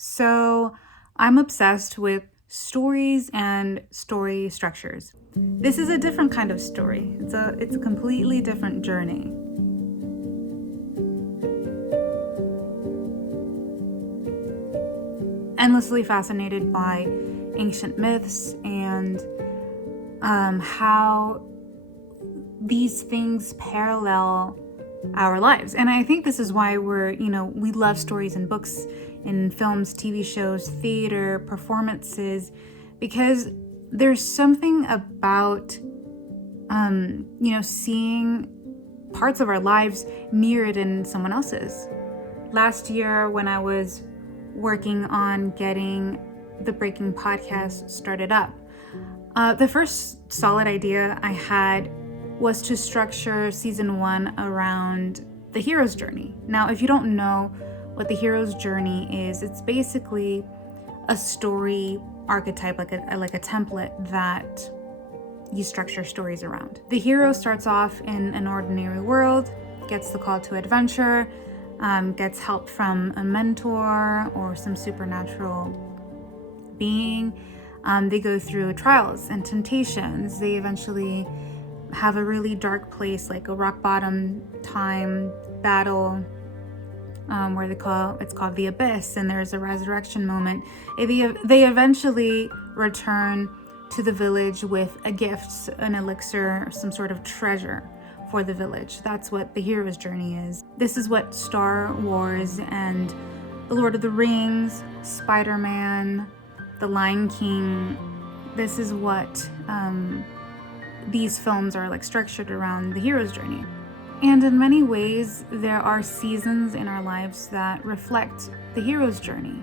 So I'm obsessed with stories and story structures. This is a different kind of story. It's a completely different journey. Endlessly fascinated by ancient myths and how these things parallel our lives. And I think this is why we love stories in books, in films, TV shows, theater, performances, because there's something about, seeing parts of our lives mirrored in someone else's. Last year, when I was working on getting the Breaking podcast started up, the first solid idea I had was to structure season 1 around the hero's journey. Now, if you don't know what the hero's journey is, it's basically a story archetype, like a template that you structure stories around. The hero starts off in an ordinary world, gets the call to adventure, gets help from a mentor or some supernatural being. They go through trials and temptations. They eventually have a really dark place, like a rock bottom time battle, where it's called the abyss, and there's a resurrection moment. They eventually return to the village with a gift, an elixir, some sort of treasure for the village. That's what the hero's journey is. This is what Star Wars and The Lord of the Rings, Spider-Man, The Lion King, this is what these films are like structured around the hero's journey. And in many ways, there are seasons in our lives that reflect the hero's journey.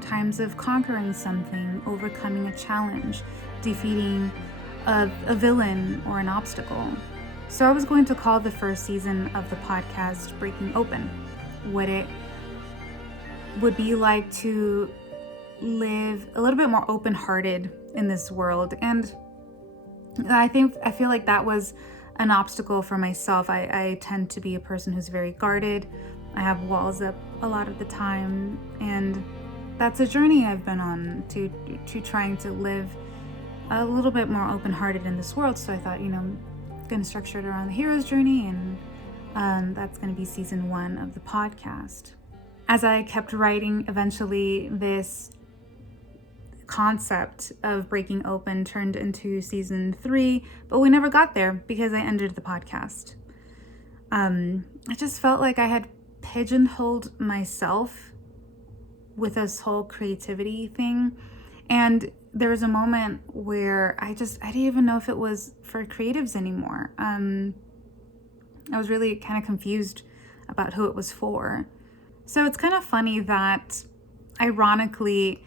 Times of conquering something, overcoming a challenge, defeating a villain or an obstacle. So I was going to call the first season of the podcast Breaking Open. What it would be like to live a little bit more open-hearted in this world. And I feel like that was an obstacle for myself. I tend to be a person who's very guarded. I have walls up a lot of the time, and that's a journey I've been on to trying to live a little bit more open-hearted in this world. So I thought, I'm going to structure it around the hero's journey, and that's going to be season 1 of the podcast. As I kept writing, eventually this concept of Breaking Open turned into season 3, but we never got there because I ended the podcast. I just felt like I had pigeonholed myself with this whole creativity thing, and there was a moment where I didn't even know if it was for creatives anymore. I was really kind of confused about who it was for. So it's kind of funny that, ironically,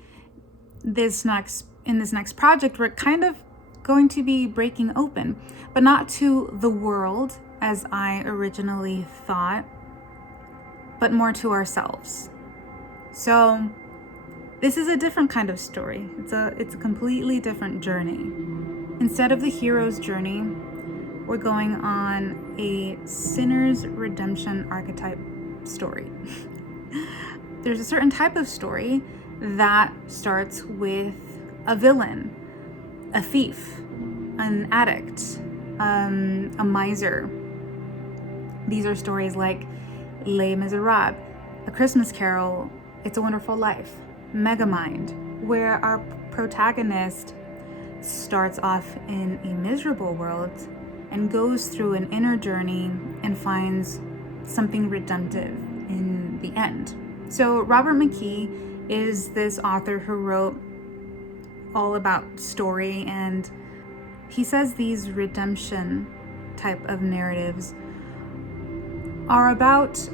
in this next project, we're kind of going to be breaking open, but not to the world as I originally thought, but more to ourselves. So this is a different kind of story. It's a completely different journey. Instead of the hero's journey, we're going on a sinner's redemption archetype story. There's a certain type of story that starts with a villain, a thief, an addict, a miser. These are stories like Les Miserables, A Christmas Carol, It's a Wonderful Life, Megamind, where our protagonist starts off in a miserable world and goes through an inner journey and finds something redemptive in the end. So Robert McKee is this author who wrote all about story, and he says these redemption type of narratives are about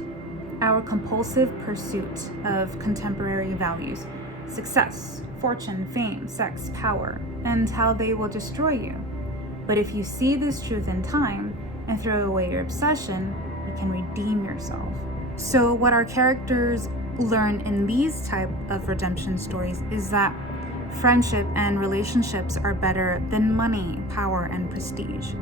our compulsive pursuit of contemporary values, success, fortune, fame, sex, power, and how they will destroy you. But if you see this truth in time and throw away your obsession, you can redeem yourself. So what our characters learn in these type of redemption stories is that friendship and relationships are better than money, power, and prestige.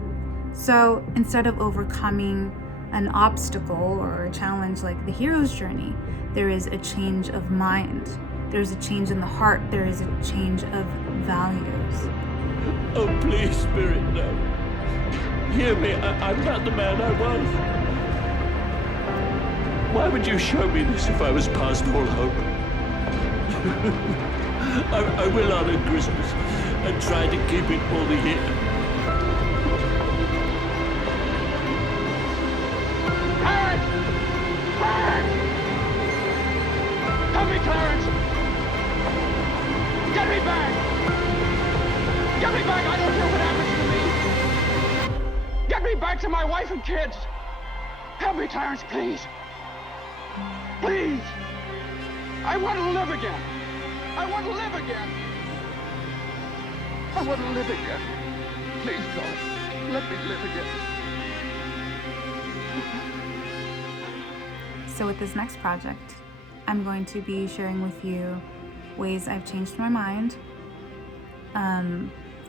So instead of overcoming an obstacle or a challenge like the hero's journey, there is a change of mind. There's a change in the heart. There is a change of values. Oh, please, Spirit, no. Hear me. I'm not the man I was. Why would you show me this if I was past all hope? I will honor Christmas and try to keep it for the year. Clarence! Clarence! Help me, Clarence! Get me back! Get me back! I don't care what happens to me! Get me back to my wife and kids! Help me, Clarence, please! Please! I want to live again! I want to live again! I want to live again! Please, God, let me live again. So with this next project, I'm going to be sharing with you ways I've changed my mind,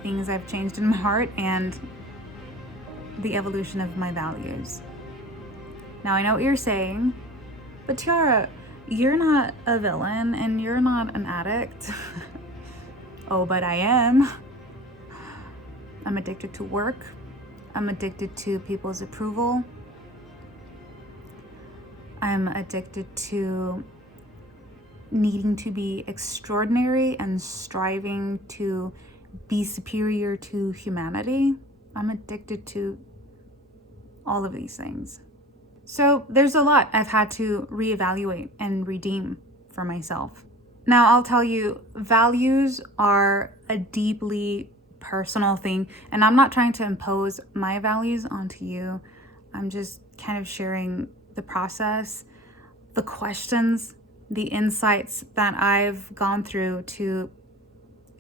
things I've changed in my heart, and the evolution of my values. Now, I know what you're saying, but Tiara, you're not a villain and you're not an addict. Oh, but I am. I'm addicted to work. I'm addicted to people's approval. I'm addicted to needing to be extraordinary and striving to be superior to humanity. I'm addicted to all of these things. So there's a lot I've had to reevaluate and redeem for myself. Now, I'll tell you, values are a deeply personal thing, and I'm not trying to impose my values onto you. I'm just kind of sharing the process, the questions, the insights that I've gone through to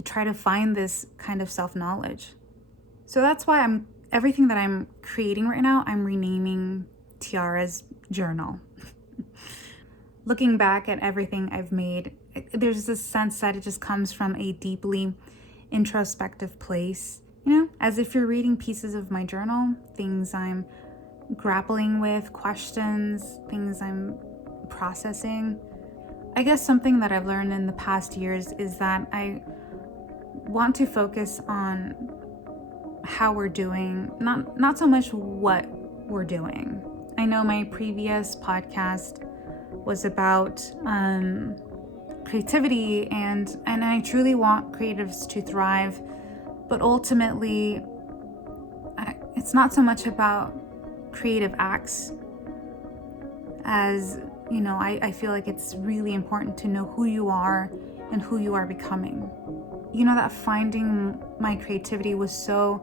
try to find this kind of self-knowledge. So that's why everything that I'm creating right now, I'm renaming Tiara's journal. Looking back at everything I've made, there's this sense that it just comes from a deeply introspective place, as if you're reading pieces of my journal, things I'm grappling with, questions, things I'm processing. I guess something that I've learned in the past years is that I want to focus on how we're doing, not so much what we're doing. I know my previous podcast was about creativity, and I truly want creatives to thrive, but ultimately it's not so much about creative acts as, I feel like it's really important to know who you are and who you are becoming. That finding my creativity was so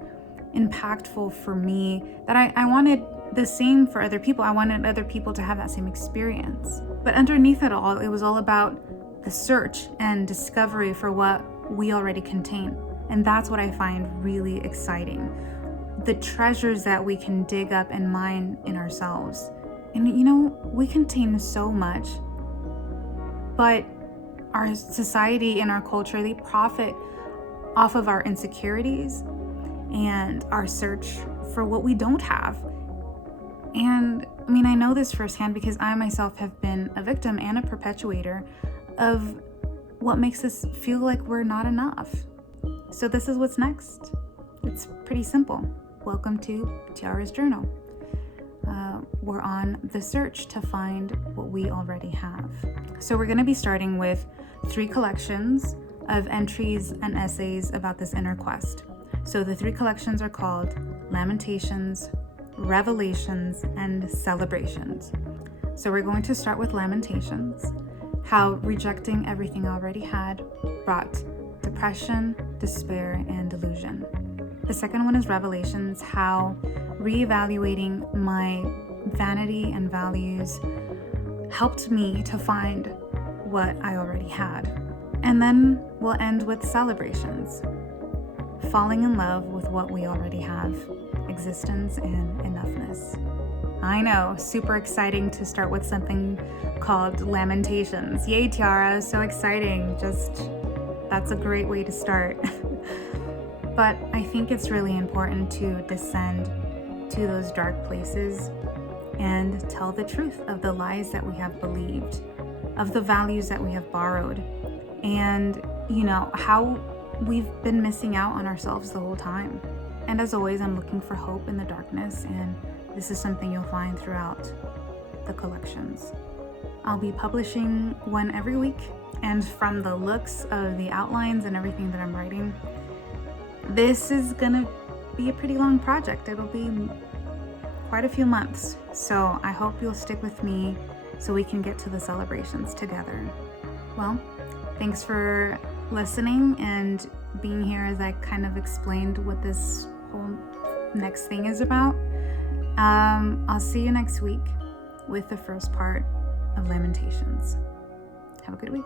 impactful for me that I wanted the same for other people. I wanted other people to have that same experience. But underneath it all, it was all about the search and discovery for what we already contain. And that's what I find really exciting. The treasures that we can dig up and mine in ourselves. And we contain so much, but our society and our culture, they profit off of our insecurities and our search for what we don't have. And I know this firsthand because I myself have been a victim and a perpetuator of what makes us feel like we're not enough. So this is what's next. It's pretty simple. Welcome to Tiara's Journal. We're on the search to find what we already have. So we're going to be starting with 3 collections of entries and essays about this inner quest. So the 3 collections are called Lamentations, Revelations, and Celebrations. So we're going to start with Lamentations, how rejecting everything I already had brought depression, despair, and delusion. The second one is Revelations, how reevaluating my vanity and values helped me to find what I already had. And then we'll end with Celebrations, falling in love with what we already have, existence and enoughness. I know, super exciting to start with something called Lamentations. Yay, Tiara, so exciting. That's a great way to start. But I think it's really important to descend to those dark places and tell the truth of the lies that we have believed of the values that we have borrowed, and how we've been missing out on ourselves the whole time. And as always, I'm looking for hope in the darkness, and this is something you'll find throughout the collections. I'll be publishing one every week, and from the looks of the outlines and everything that I'm writing, this is gonna be a pretty long project. It'll be quite a few months, so I hope you'll stick with me so we can get to the celebrations together. Well, thanks for listening and being here as I kind of explained what this whole next thing is about. I'll see you next week with the first part of Lamentations. Have a good week.